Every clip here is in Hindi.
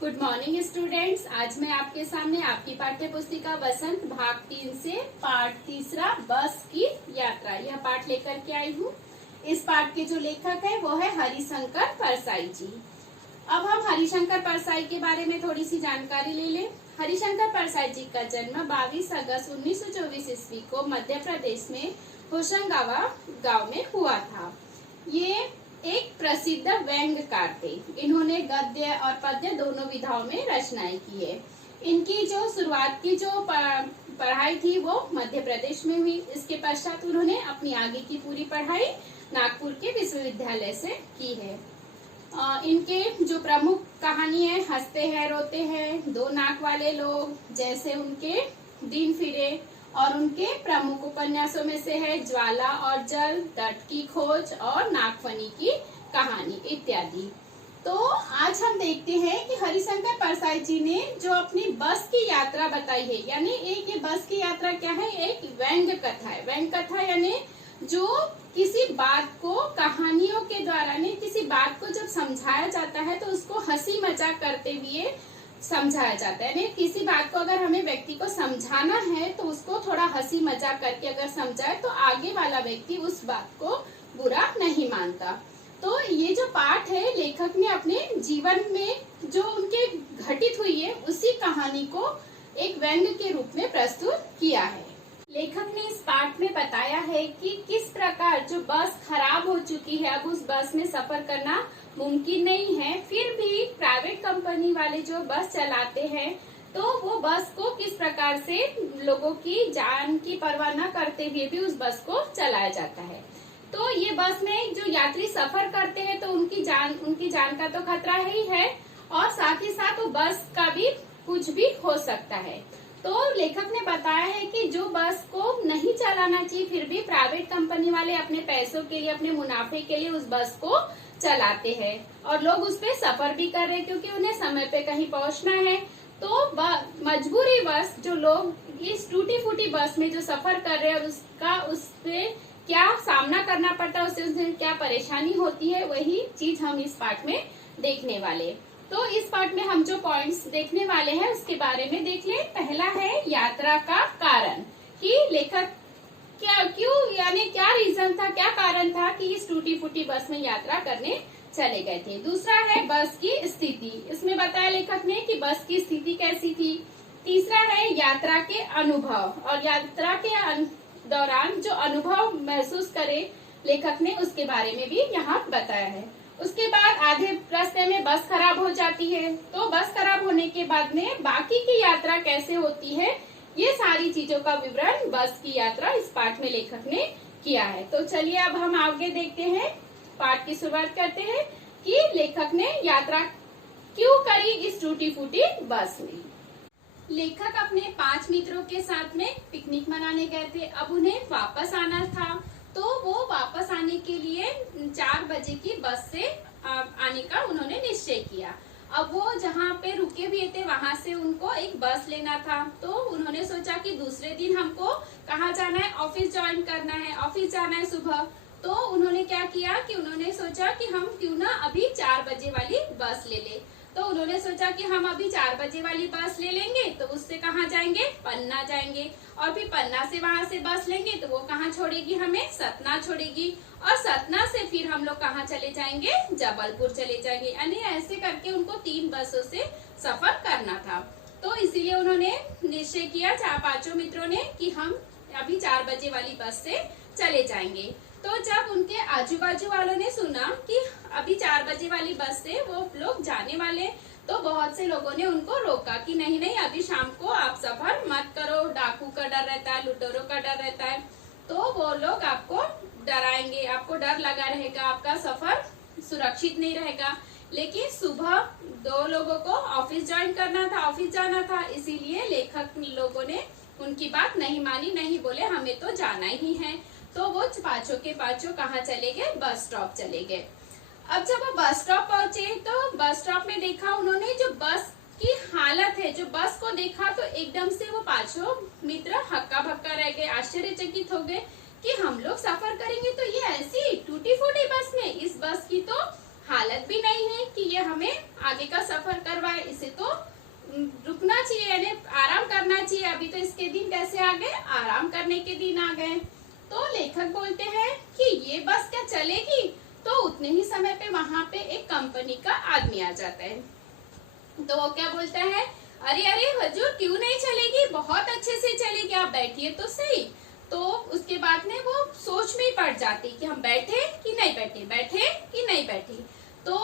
Good morning students. आज मैं आपके सामने आपकी पाठ्य पुस्तिका बसंत भाग 3 से पाठ 3 बस की यात्रा यह पाठ लेकर के आई हूँ। इस पाठ के जो लेखक है वो है हरिशंकर परसाई जी। अब हम हरिशंकर परसाई के बारे में थोड़ी सी जानकारी ले लें। हरिशंकर परसाई जी का जन्म 22 अगस्त 1924 ईस्वी को मध्य प्रदेश में होशंगाबाद गांव में हुआ था। ये एक प्रसिद्ध व्यंग्यकार थे। इन्होंने गद्य और पद्य दोनों विधाओं में रचनाएं की है। इनकी जो शुरुआत की जो पढ़ाई थी वो मध्य प्रदेश में हुई। इसके पश्चात उन्होंने अपनी आगे की पूरी पढ़ाई नागपुर के विश्वविद्यालय से की है। इनके जो प्रमुख कहानी है हंसते हैं रोते हैं, दो नाक वाले लोग, जैसे उनके दिन फिरे, और उनके प्रमुख उपन्यासों में से है ज्वाला और जल, तट की खोज और नागफनी की कहानी इत्यादि। तो आज हम देखते हैं कि हरिशंकर परसाई जी ने जो अपनी बस की यात्रा बताई है, यानी एक ये बस की यात्रा क्या है, एक व्यंग्य कथा है। व्यंग्य कथा यानी जो किसी बात को कहानियों के द्वारा नहीं, किसी बात को जब समझाया जाता है तो उसको हंसी मजाक करते हुए समझाया जाता है। यानी किसी बात को अगर हमें व्यक्ति को समझाना है तो उसको थोड़ा हंसी मजाक करके अगर समझाए तो आगे वाला व्यक्ति उस बात को बुरा नहीं मानता। तो ये जो पाठ है लेखक ने अपने जीवन में जो उनके घटित हुई है उसी कहानी को एक व्यंग्य के रूप में प्रस्तुत किया है। लेखक ने इस पाठ में बताया है कि किस प्रकार जो बस खराब हो चुकी है, अब उस बस में सफर करना मुमकिन नहीं है, फिर भी प्राइवेट कंपनी वाले जो बस चलाते हैं तो वो बस को किस प्रकार से लोगों की जान की परवाह न करते हुए भी उस बस को चलाया जाता है। तो ये बस में जो यात्री सफर करते हैं तो उनकी जान का तो खतरा ही है, और साथ ही साथ वो बस का भी कुछ भी हो सकता है। तो लेखक ने बताया है कि जो बस को नहीं चलाना चाहिए फिर भी प्राइवेट कंपनी वाले अपने पैसों के लिए, अपने मुनाफे के लिए उस बस को चलाते हैं, और लोग उस पे सफर भी कर रहे हैं क्योंकि उन्हें समय पे कहीं पहुंचना है। तो मजबूरी बस जो लोग इस टूटी फूटी बस में जो सफर कर रहे हैं और उससे क्या सामना करना पड़ता है, उससे क्या परेशानी होती है, वही चीज हम इस पाठ में देखने वाले। तो इस पाठ में हम जो पॉइंट्स देखने वाले हैं उसके बारे में देख लें। पहला है यात्रा का कारण, कि लेखक क्यों यानी क्या रीजन था, क्या कारण था कि इस टूटी फूटी बस में यात्रा करने चले गए थे। दूसरा है बस की स्थिति, इसमें बताया लेखक ने कि बस की स्थिति कैसी थी। तीसरा है यात्रा के अनुभव, और यात्रा के दौरान जो अनुभव महसूस करे लेखक ने उसके बारे में भी यहाँ बताया है। उसके बाद आधे रास्ते में बस खराब हो जाती है, तो बस खराब होने के बाद में बाकी की यात्रा कैसे होती है, ये सारी चीजों का विवरण बस की यात्रा इस पाठ में लेखक ने किया है। तो चलिए अब हम आगे देखते हैं, पाठ की शुरुआत करते हैं कि लेखक ने यात्रा क्यों करी इस टूटी फूटी बस में। लेखक अपने 5 मित्रों के साथ में पिकनिक मनाने गए थे। अब उन्हें वापस आना था, तो वो वापस आने के लिए 4 बजे की बस से आने का उन्होंने निश्चय किया। अब वो जहाँ पे रुके हुए थे वहां से उनको एक बस लेना था, तो उन्होंने सोचा कि दूसरे दिन हमको कहाँ जाना है, ऑफिस ज्वाइन करना है, ऑफिस जाना है सुबह। तो उन्होंने क्या किया कि उन्होंने सोचा कि हम क्यों ना अभी 4 बजे वाली बस ले ले। तो उन्होंने सोचा कि हम अभी 4 बजे वाली बस ले लेंगे तो उससे कहाँ जाएंगे, पन्ना जाएंगे, और फिर पन्ना से वहां से बस लेंगे तो वो कहाँ छोड़ेगी, हमें सतना छोड़ेगी, और सतना से फिर हम लोग कहाँ चले जाएंगे, जबलपुर चले जाएंगे। यानी ऐसे करके उनको 3 बसों से सफर करना था। तो इसीलिए उन्होंने निश्चय किया 5 मित्रों ने कि हम अभी 4 बजे वाली बस से चले जाएंगे। तो जब उनके आजू बाजू वालों ने सुना कि अभी 4 बजे वाली बस से वो लोग जाने वाले, तो बहुत से लोगों ने उनको रोका कि नहीं नहीं अभी शाम को आप सफर मत करो, डाकू का डर रहता है, लुटेरों का डर रहता है, तो वो लोग आपको डराएंगे, आपको डर लगा रहेगा, आपका सफर सुरक्षित नहीं रहेगा। लेकिन सुबह 2 लोगों को ऑफिस ज्वाइन करना था, ऑफिस जाना था, इसीलिए लेखक लोगों ने उनकी बात नहीं मानी, नहीं बोले हमें तो जाना ही है। तो वो 5 के 5 कहाँ चले गए, बस स्टॉप चले गए। अब जब वो बस स्टॉप पहुंचे तो बस स्टॉप में देखा उन्होंने जो बस की हालत है, जो बस को देखा तो एकदम से वो 5 मित्र हक्का बक्का रह गए, आश्चर्यचकित हो गए कि हम लोग सफर करेंगे तो ये ऐसी टूटी फूटी बस में, इस बस की तो हालत भी नहीं है कि ये हमें आगे का सफर करवाए, इसे आ गए, आराम करने के दिन आ गए। तो लेखक बोलते हैं कि ये बस क्या चलेगी? तो उतने ही समय पे वहां पे एक कंपनी का आदमी आ जाता है। तो वो क्या बोलता है, अरे अरे हजूर क्यों नहीं चलेगी, बहुत अच्छे से चलेगी, आप बैठिए तो सही। तो उसके बाद में वो सोच में ही पड़ जाती कि हम बैठे कि नहीं बैठे, बैठे कि नहीं बैठे। तो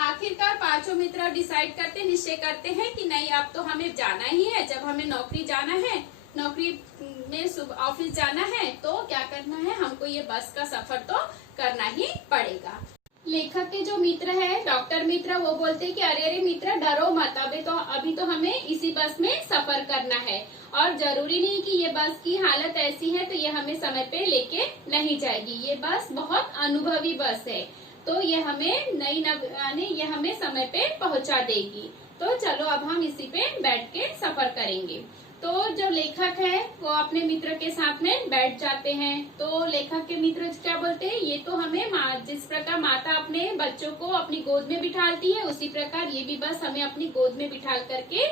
आखिरकार पांचों मित्र डिसाइड करते, निश्चय करते हैं कि नहीं अब तो हमें जाना ही है, जब हमें नौकरी जाना है, नौकरी में ऑफिस जाना है, तो क्या करना है, हमको ये बस का सफर तो करना ही पड़ेगा। लेखक के जो मित्र है, डॉक्टर मित्र, वो बोलते हैं कि अरे अरे मित्र डरो मत, अभी तो हमें इसी बस में सफर करना है और जरूरी नहीं कि ये बस की हालत ऐसी है तो ये हमें समय पे लेके नहीं जाएगी। ये बस बहुत अनुभवी बस है, तो ये हमें समय पे पहुंचा देगी। तो चलो अब हम इसी पे बैठ के सफर करेंगे। तो जो लेखक है वो अपने मित्र के साथ में बैठ जाते हैं। तो लेखक के मित्र क्या बोलते हैं, ये तो हमें जिस प्रकार माता अपने बच्चों को अपनी गोद में बिठाती है, उसी प्रकार ये भी बस हमें अपनी गोद में बिठा करके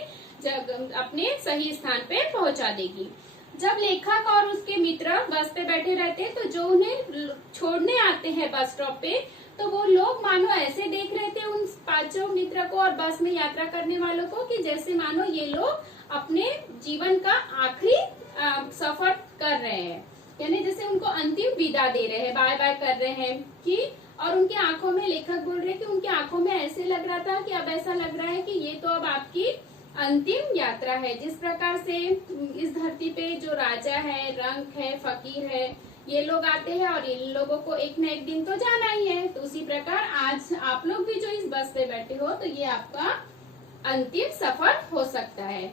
अपने सही स्थान पे पहुंचा देगी। जब लेखक और उसके मित्र बस पे बैठे रहते हैं, तो जो उन्हें छोड़ने आते हैं बस स्टॉप पे, तो वो लोग मानो ऐसे देख रहे थे उन पांचों मित्र को और बस में यात्रा करने वालों को कि जैसे मानो ये लोग अपने जीवन का आखिरी सफर कर रहे हैं, यानी जैसे उनको अंतिम विदा दे रहे हैं, बाय बाय कर रहे हैं कि। और उनकी आंखों में, लेखक बोल रहे हैं कि उनकी आंखों में ऐसे लग रहा था कि अब ऐसा लग रहा है कि ये तो अब आपकी अंतिम यात्रा है। जिस प्रकार से इस धरती पे जो राजा है, रंक है, फकीर है, ये लोग आते हैं और इन लोगों को एक न एक दिन तो जाना ही है, तो उसी प्रकार आज आप लोग भी जो इस बस पे बैठे हो, तो ये आपका अंतिम सफर हो सकता है।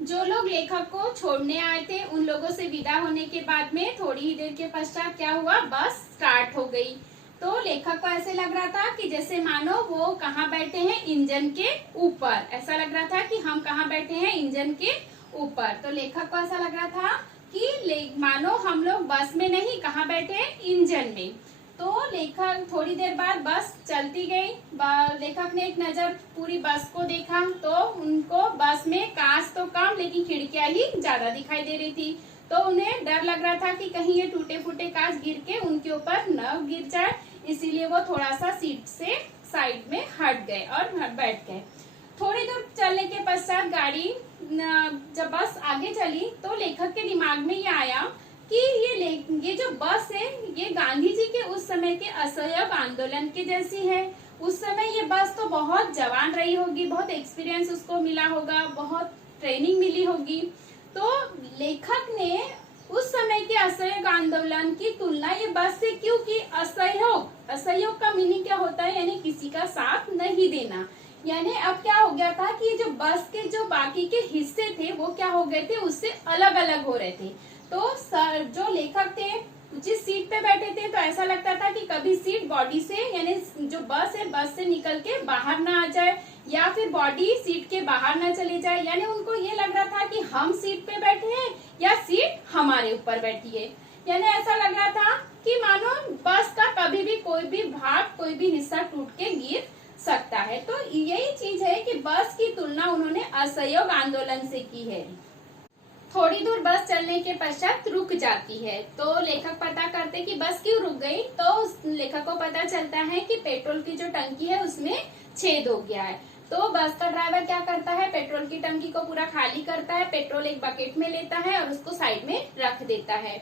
जो लोग लेखक को छोड़ने आए थे, उन लोगों से विदा होने के बाद में थोड़ी ही देर के पश्चात क्या हुआ, बस स्टार्ट हो गई। तो लेखक को ऐसे लग रहा था कि जैसे मानो वो कहाँ बैठे हैं, इंजन के ऊपर। ऐसा लग रहा था कि हम कहाँ बैठे हैं, इंजन के ऊपर। तो लेखक को ऐसा लग रहा था कि मानो हम लोग बस में नहीं, कहाँ बैठे हैं, इंजन में। तो लेखक थोड़ी देर बाद बस चलती गई। लेखक ने एक नजर पूरी बस को देखा, तो उनको बस में कांच तो कम लेकिन खिड़कियां ही ज्यादा दिखाई दे रही थी। तो उन्हें डर लग रहा था कि कहीं ये टूटे फूटे कांच गिर के उनके ऊपर न गिर जाए, इसीलिए वो थोड़ा सा सीट से साइड में हट गए और बैठ गए। थोड़ी दूर चलने के पश्चात गाड़ी जब बस आगे चली, तो लेखक के दिमाग में ये आया कि ये जो बस है, ये गांधी जी के उस समय के असहयोग आंदोलन के जैसी है। उस समय ये बस तो बहुत जवान रही होगी, बहुत एक्सपीरियंस उसको मिला होगा, बहुत ट्रेनिंग मिली होगी। तो लेखक ने उस समय के असहयोग आंदोलन की तुलना ये बस से क्यों की? असहयोग का मीनिंग क्या होता है, यानी किसी का साथ नहीं देना। यानी अब क्या हो गया था कि जो बस के जो बाकी के हिस्से थे वो क्या हो गए थे, उससे अलग अलग हो रहे थे। तो जो लेखक थे जिस सीट पे बैठे थे, तो ऐसा लगता था कि कभी सीट बॉडी से, यानी जो बस है, बस से निकल के बाहर ना आ जाए, या फिर बॉडी सीट के बाहर ना चली जाए। यानी उनको ये लग रहा था कि हम सीट पे बैठे हैं या सीट हमारे ऊपर बैठी है। यानी ऐसा लग रहा था कि मानो बस का कभी भी कोई भी भाग, कोई भी हिस्सा टूट के गिर सकता है। तो यही चीज है कि बस की तुलना उन्होंने असहयोग आंदोलन से की है। थोड़ी दूर बस चलने के पश्चात रुक जाती है। तो लेखक पता करते कि बस क्यों रुक गई। तो लेखक को पता चलता है कि पेट्रोल की जो टंकी है उसमें छेद हो गया है। तो बस का ड्राइवर क्या करता है, पेट्रोल की टंकी को पूरा खाली करता है, पेट्रोल एक बकेट में लेता है और उसको साइड में रख देता है।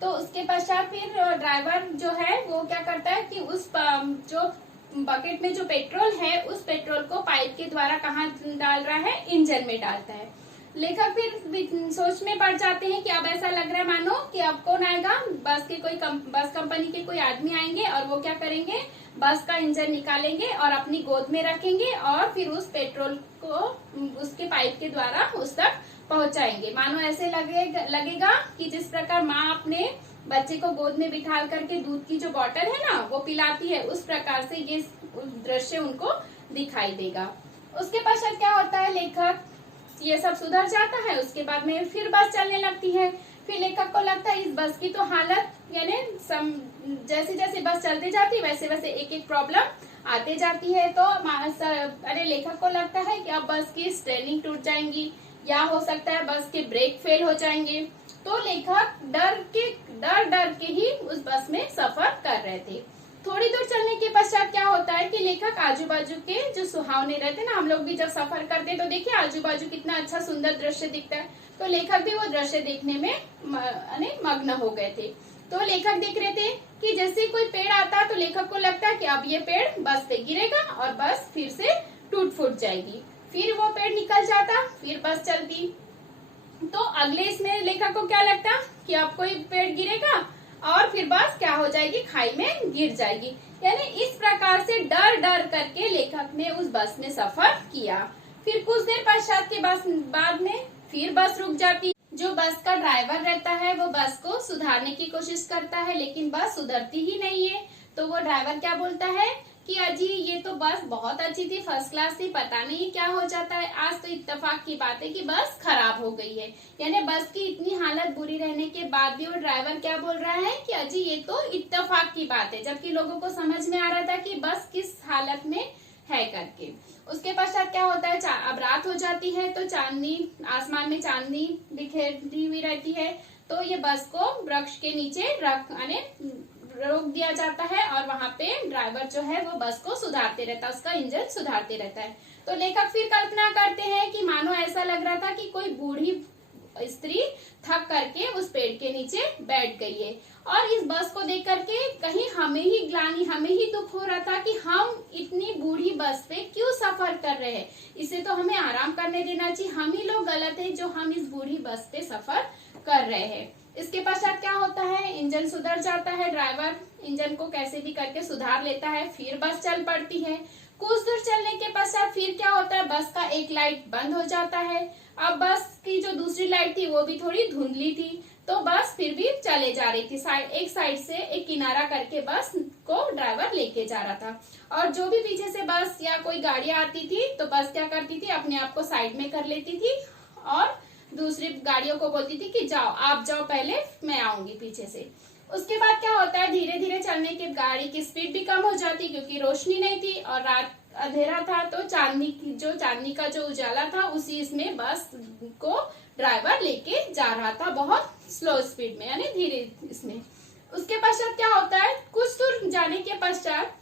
तो उसके पश्चात फिर ड्राइवर जो है वो क्या करता है कि उस जो बकेट में जो पेट्रोल है, उस पेट्रोल को पाइप के द्वारा कहाँ डाल रहा है, इंजन में डालता है। लेखक फिर सोच में पड़ जाते हैं कि अब ऐसा लग रहा है मानो कि अब कौन आएगा, बस कंपनी के कोई आदमी आएंगे और वो क्या करेंगे, बस का इंजन निकालेंगे और अपनी गोद में रखेंगे और फिर उस पेट्रोल को उसके पाइप के द्वारा उस तक पहुंचाएंगे। मानो ऐसे लगेगा कि जिस प्रकार माँ अपने बच्चे को गोद में बिठा करके दूध की जो बोतल है ना वो पिलाती है, उस प्रकार से ये दृश्य उनको दिखाई देगा। उसके पश्चात क्या होता है, लेखक ये सब सुधर जाता है। उसके बाद में फिर बस चलने लगती है। फिर लेखक को लगता है इस बस की तो हालत, यानी जैसे जैसे बस चलती जाती वैसे वैसे एक एक प्रॉब्लम आते जाती है। तो अरे लेखक को लगता है कि अब बस की स्टेयरिंग टूट जाएंगी या हो सकता है बस के ब्रेक फेल हो जाएंगे। तो लेखक डर डर के ही उस बस में सफर कर रहे थे। थोड़ी दूर चलने के पश्चात क्या होता है कि लेखक आजू बाजू के जो सुहावने रहते हैं ना, हम लोग भी जब सफर करते हैं तो देखिए आजू बाजू कितना अच्छा सुंदर दृश्य दिखता है, तो लेखक भी वो दृश्य देखने में मग्न हो गए थे। तो लेखक देख रहे थे कि जैसे कोई पेड़ आता तो लेखक को लगता है कि अब ये पेड़ बस पे गिरेगा और बस फिर से टूट फूट जाएगी, फिर वो पेड़ निकल जाता, फिर बस चलती। तो अगले इसमें लेखक को क्या लगता कि अब कोई पेड़ गिरेगा और फिर बस क्या हो जाएगी, खाई में गिर जाएगी। यानी इस प्रकार से डर डर करके लेखक ने उस बस में सफर किया। फिर कुछ देर पश्चात के बाद में फिर बस रुक जाती। जो बस का ड्राइवर रहता है वो बस को सुधारने की कोशिश करता है, लेकिन बस सुधरती ही नहीं है। तो वो ड्राइवर क्या बोलता है कि अजी ये तो बस बहुत अच्छी थी, फर्स्ट क्लास थी, पता नहीं क्या हो जाता है, आज तो इत्तेफाक की बात है कि बस खराब हो गई है। यानी बस की इतनी हालत बुरी रहने के बाद भी वो ड्राइवर क्या बोल रहा है कि अजी ये तो इत्तेफाक की बात है, जबकि लोगों को समझ में आ रहा था कि बस किस हालत में है करके। उसके पश्चात क्या होता है, अब रात हो जाती है तो चांदनी, आसमान में चांदनी बिखेरी हुई रहती है। तो ये बस को वृक्ष के नीचे रोक दिया जाता है और वहां पे ड्राइवर जो है वो बस को सुधारते रहता है, उसका इंजन सुधारते रहता है। तो लेखक फिर कल्पना करते हैं कि मानो ऐसा लग रहा था कि कोई बूढ़ी स्त्री थक करके उस पेड़ के नीचे बैठ गई है, और इस बस को देख करके कहीं हमें ही ग्लानि, हमें ही दुख हो रहा था कि हम इतनी बूढ़ी बस पे क्यों सफर कर रहे हैं, इसे तो हमें आराम करने देना चाहिए, हम ही लोग गलत है जो हम इस बूढ़ी बस पे सफर कर रहे हैं। इसके पश्चात क्या होता है, इंजन सुधर जाता है, ड्राइवर इंजन को कैसे भी करके सुधार लेता है, फिर बस चल पड़ती है। कुछ दूर चलने के पश्चात फिर क्या होता है, बस का एक लाइट बंद हो जाता है। अब बस की जो दूसरी लाइट थी वो भी थोड़ी धुंधली थी, तो बस फिर भी चले जा रही थी, एक साइड से एक किनारा करके बस को ड्राइवर लेके जा रहा था। और जो भी पीछे से बस या कोई गाड़ियां आती थी तो बस क्या करती थी, अपने आप को साइड में कर लेती थी और दूसरी गाड़ियों को बोलती थी कि जाओ, आप जाओ पहले, मैं आऊंगी पीछे से। उसके बाद क्या होता है, धीरे धीरे चलने के गाड़ी की स्पीड भी कम हो जाती, क्योंकि रोशनी नहीं थी और रात अंधेरा था, तो चांदनी का जो उजाला था उसी इसमें बस को ड्राइवर लेके जा रहा था, बहुत स्लो स्पीड में, यानी धीरे इसमें। उसके पश्चात क्या होता है, कुछ दूर जाने के पश्चात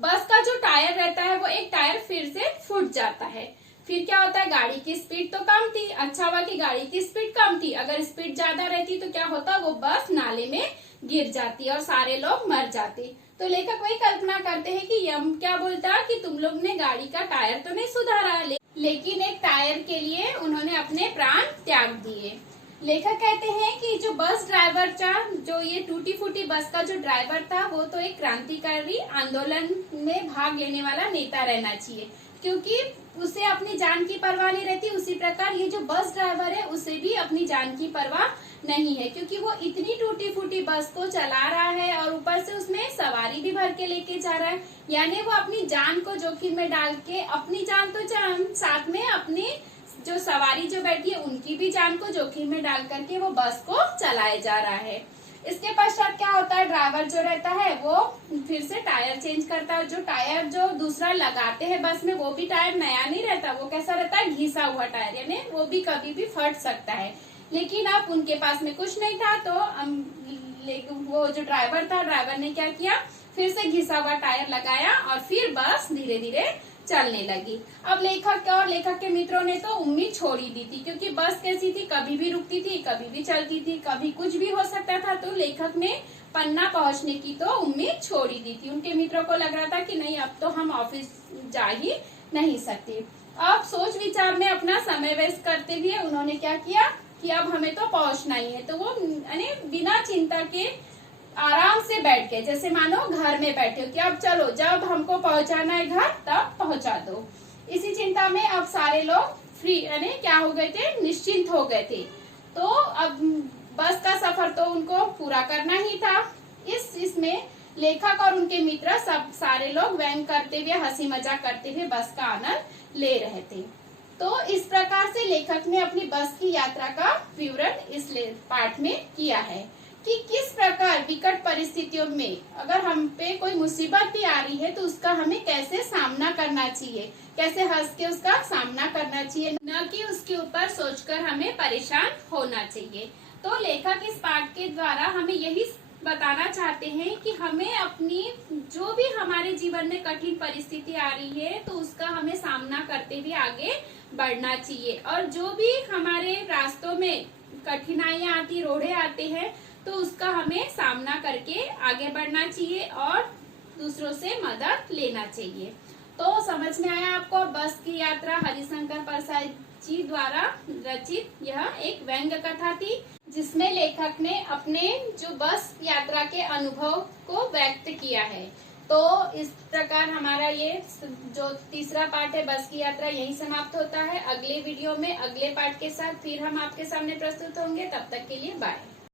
बस का जो टायर रहता है वो एक टायर फिर से फूट जाता है। फिर क्या होता है, गाड़ी की स्पीड तो कम थी, अच्छा हुआ कि गाड़ी की स्पीड कम थी, अगर स्पीड ज्यादा रहती तो क्या होता, वो बस नाले में गिर जाती और सारे लोग मर जाते। तो लेखक वही कल्पना करते हैं कि यम क्या बोलता कि तुम लोग ने गाड़ी का टायर तो नहीं सुधारा, लेकिन एक टायर के लिए उन्होंने अपने प्राण त्याग दिए। लेखक कहते हैं कि जो बस ड्राइवर था, जो ये टूटी फूटी बस का जो ड्राइवर था, वो तो एक क्रांतिकारी आंदोलन में भाग लेने वाला नेता रहना चाहिए, क्योंकि उसे अपनी जान की परवाह नहीं रहती। उसी प्रकार ये जो बस ड्राइवर है उसे भी अपनी जान की परवाह नहीं है, क्योंकि वो इतनी टूटी फूटी बस को चला रहा है और ऊपर से उसमें सवारी भी भर के लेके जा रहा है, यानी वो अपनी जान को जोखिम में डाल के, अपनी जान तो साथ में अपनी जो सवारी जो बैठी है उनकी भी जान को जोखिम में डाल करके वो बस को चलाए जा रहा है। इसके पश्चात क्या होता है, ड्राइवर जो रहता है वो फिर से टायर चेंज करता है। जो टायर जो दूसरा लगाते हैं बस में वो भी टायर नया नहीं रहता, वो कैसा रहता है, घिसा हुआ टायर, यानी वो भी कभी भी फट सकता है। लेकिन अब उनके पास में कुछ नहीं था, तो वो जो ड्राइवर था, ड्राइवर ने क्या किया, फिर से घिसा हुआ टायर लगाया और फिर बस धीरे धीरे चलने लगी। अब लेखक और लेखक के मित्रों ने तो उम्मीद छोड़ ही दी थी, क्योंकि बस कैसी थी, कभी भी रुकती थी, कभी भी चलती थी, कभी कुछ भी हो सकता था। तो लेखक ने पन्ना पहुंचने की तो उम्मीद छोड़ ही दी थी। उनके मित्रों को लग रहा था कि नहीं, अब तो हम ऑफिस जा ही नहीं सकते। अब सोच विचार में अपना समय वेस्ट करते हुए उन्होंने क्या किया कि अब हमें तो पहुंचना ही है। तो वो बिना चिंता के आराम से बैठ गए, जैसे मानो घर में बैठे हो कि अब चलो, जब हमको पहुंचाना है घर तब पहुंचा दो। इसी चिंता में अब सारे लोग फ्री यानी क्या हो गए थे, निश्चिंत हो गए थे। तो अब बस का सफर तो उनको पूरा करना ही था। इसमें लेखक और उनके मित्र सब सारे लोग व्यंग करते हुए, हंसी मजाक करते हुए बस का आनंद ले रहे थे। तो इस प्रकार से लेखक ने अपनी बस की यात्रा का विवरण इस पाठ में किया है। कि किस प्रकार विकट परिस्थितियों में अगर हम पे कोई मुसीबत भी आ रही है तो उसका हमें कैसे सामना करना चाहिए, कैसे हंस के उसका सामना करना चाहिए, न कि उसके ऊपर सोचकर हमें परेशान होना चाहिए। तो लेखक इस पाठ के द्वारा हमें यही बताना चाहते हैं कि हमें अपनी जो भी हमारे जीवन में कठिन परिस्थिति आ रही है तो उसका हमें सामना करते हुए आगे बढ़ना चाहिए, और जो भी हमारे रास्तों में कठिनाइयां आती, रोड़े आते हैं, तो उसका हमें सामना करके आगे बढ़ना चाहिए और दूसरों से मदद लेना चाहिए। तो समझ में आया आपको? बस की यात्रा हरिशंकर प्रसाद जी द्वारा रचित यह एक व्यंग्य कथा थी, जिसमें लेखक ने अपने जो बस यात्रा के अनुभव को व्यक्त किया है। तो इस प्रकार हमारा ये जो तीसरा पार्ट है बस की यात्रा यहीं समाप्त होता है। अगले वीडियो में अगले पार्ट के साथ फिर हम आपके सामने प्रस्तुत होंगे। तब तक के लिए बाय।